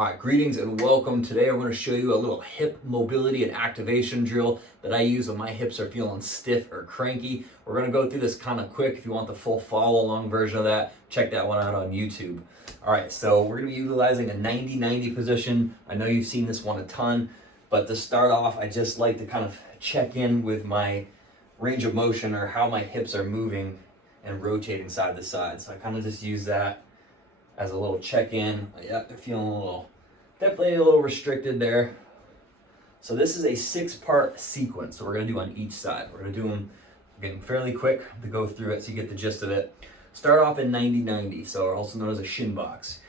All right, greetings and welcome. Today I'm going to show you a little hip mobility and activation drill that I use when my hips are feeling stiff or cranky. We're going to go through this kind of quick. If you want the full follow along version of that, check that one out on YouTube. All right, so we're going to be utilizing a 90-90 position. I know you've seen this one a ton, but to start off, I just like to kind of check in with my range of motion or how my hips are moving and rotating side to side. So I kind of just use that as a little check-in. Yeah, they're feeling definitely a little restricted there. So this is a 6-part sequence. So we're gonna do on each side. We're gonna do them again fairly quick to go through it so you get the gist of it. Start off in 90-90, so also known as a shin box.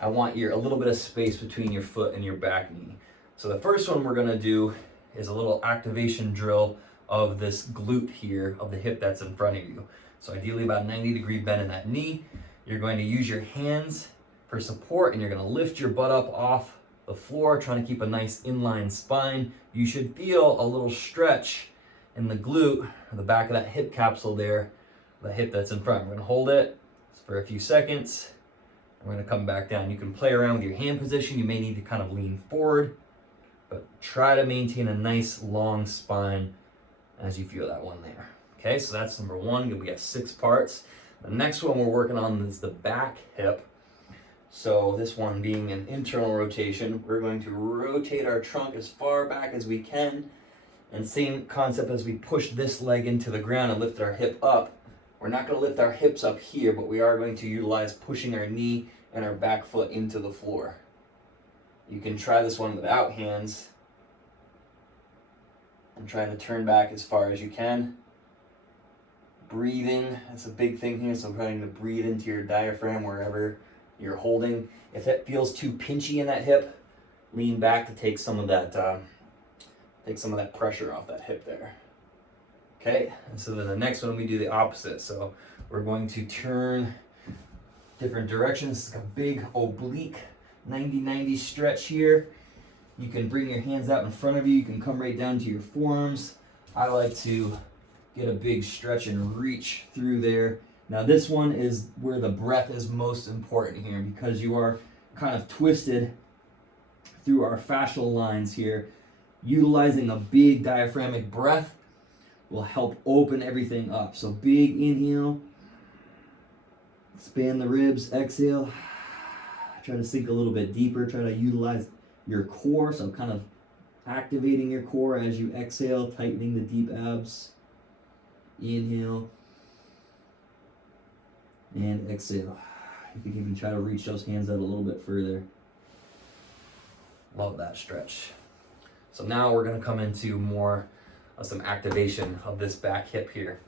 I want a little bit of space between your foot and your back knee. So the first one we're gonna do is a little activation drill of this glute here of the hip that's in front of you. So ideally about 90-degree bend in that knee. You're going to use your hands for support and you're going to lift your butt up off the floor, trying to keep a nice inline spine. You should feel a little stretch in the glute, or the back of that hip capsule there, the hip that's in front. We're going to hold it for a few seconds. We're going to come back down. You can play around with your hand position. You may need to kind of lean forward, but try to maintain a nice long spine as you feel that one there. Okay, so that's number one. We got 6 parts. The next one we're working on is the back hip. So this one being an internal rotation, we're going to rotate our trunk as far back as we can. And same concept as we push this leg into the ground and lift our hip up. We're not going to lift our hips up here, but we are going to utilize pushing our knee and our back foot into the floor. You can try this one without hands. And trying to turn back as far as you can. Breathing, that's a big thing here, so trying to breathe into your diaphragm wherever you're holding. If it feels too pinchy in that hip, lean back to take some of that pressure off that hip there. Okay, and so then the next one we do the opposite. So we're going to turn different directions. It's like a big oblique 90-90 stretch here. You can bring your hands out in front of you. You can come right down to your forearms. I like to get a big stretch and reach through there. Now this one is where the breath is most important here, because you are kind of twisted through our fascial lines here. Utilizing a big diaphragmatic breath will help open everything up. So big inhale, expand the ribs, exhale. Try to sink a little bit deeper. Try to utilize your core, so kind of activating your core as you exhale, tightening the deep abs. Inhale and exhale. You can even try to reach those hands out a little bit further. Love that stretch. So now we're going to come into more of some activation of this back hip here.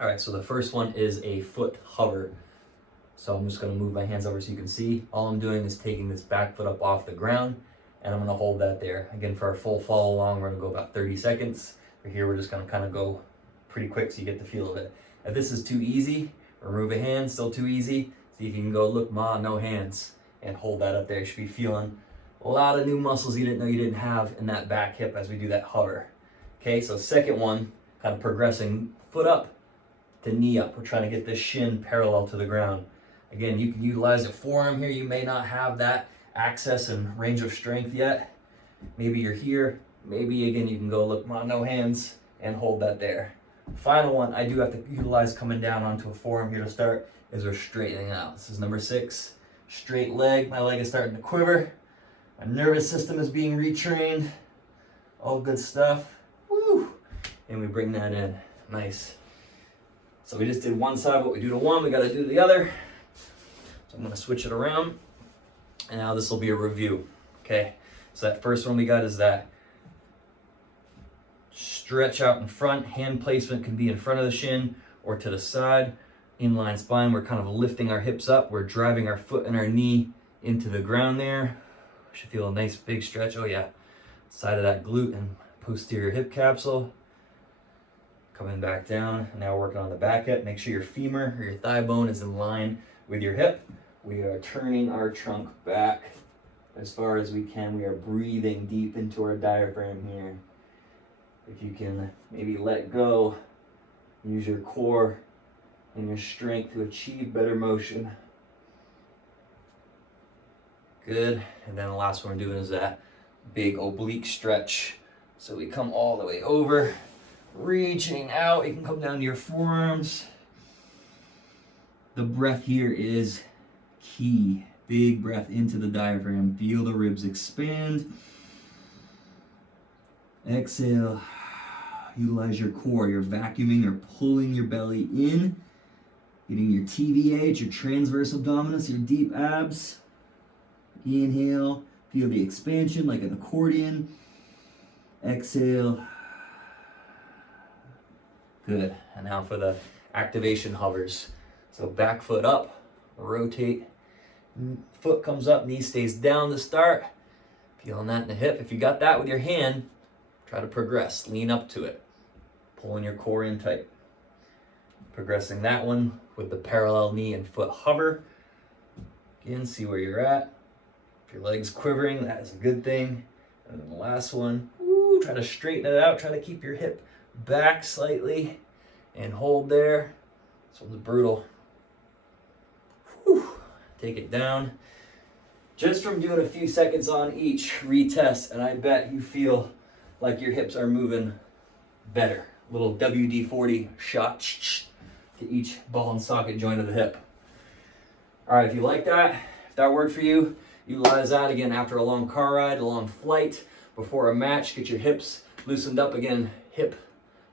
All right, so the first one is a foot hover. So I'm just going to move my hands over so you can see. All I'm doing is taking this back foot up off the ground, and I'm going to hold that there. Again, for our full follow along, we're going to go about 30 seconds. For here, we're just going to kind of go pretty quick so you get the feel of it. If this is too easy, remove a hand. Still too easy, see if you can go, look, ma, no hands, and hold that up there. You should be feeling a lot of new muscles you didn't know you didn't have in that back hip as we do that hover. Okay, so second one, kind of progressing foot up to knee up. We're trying to get this shin parallel to the ground. Again, you can utilize a forearm here. You may not have that access and range of strength yet. Maybe you're here. Maybe again, you can go, look, ma, no hands, and hold that there. Final one I do have to utilize coming down onto a forearm here to start is we're straightening out. This is number 6. Straight leg. My leg is starting to quiver. My nervous system is being retrained. All good stuff. Woo! And we bring that in. Nice. So we just did one side. What we do to one, we got to do the other. So I'm going to switch it around. And now this will be a review. Okay. So that first one we got is that stretch out in front. Hand placement can be in front of the shin or to the side. Inline spine, we're kind of lifting our hips up. We're driving our foot and our knee into the ground there. Should feel a nice big stretch. Oh yeah, side of that glute and posterior hip capsule. Coming back down. Now working on the back hip. Make sure your femur or your thigh bone is in line with your hip. We are turning our trunk back as far as we can. We are breathing deep into our diaphragm here. If you can maybe let go, use your core and your strength to achieve better motion. Good. And then the last one we're doing is that big oblique stretch. So we come all the way over, reaching out. You can come down to your forearms. The breath here is key. Big breath into the diaphragm. Feel the ribs expand. Exhale. Utilize your core. You're vacuuming or pulling your belly in. Getting your TVH, your transverse abdominis, your deep abs. Inhale. Feel the expansion like an accordion. Exhale. Good. And now for the activation hovers. So back foot up, rotate. Foot comes up, knee stays down to start. Feeling that in the hip. If you got that with your hand, try to progress. Lean up to it. Pulling your core in tight. Progressing that one with the parallel knee and foot hover. Again, see where you're at. If your leg's quivering, that is a good thing. And then the last one, try to straighten it out. Try to keep your hip back slightly and hold there. This one's brutal. Whew. Take it down. Just from doing a few seconds on each, retest, and I bet you feel like your hips are moving better. A little WD-40 shot to each ball and socket joint of the hip. All right, if you like that, if that worked for you, utilize that again after a long car ride, a long flight, before a match. Get your hips loosened up again. Hip,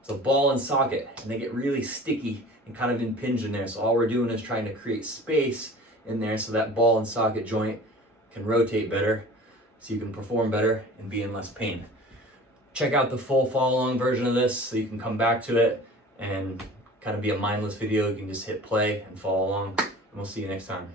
it's a ball and socket, and they get really sticky and kind of impinged in there. So all we're doing is trying to create space in there so that ball and socket joint can rotate better, so you can perform better and be in less pain. Check out the full follow along version of this so you can come back to it and kind of be a mindless video. You can just hit play and follow along, and we'll see you next time.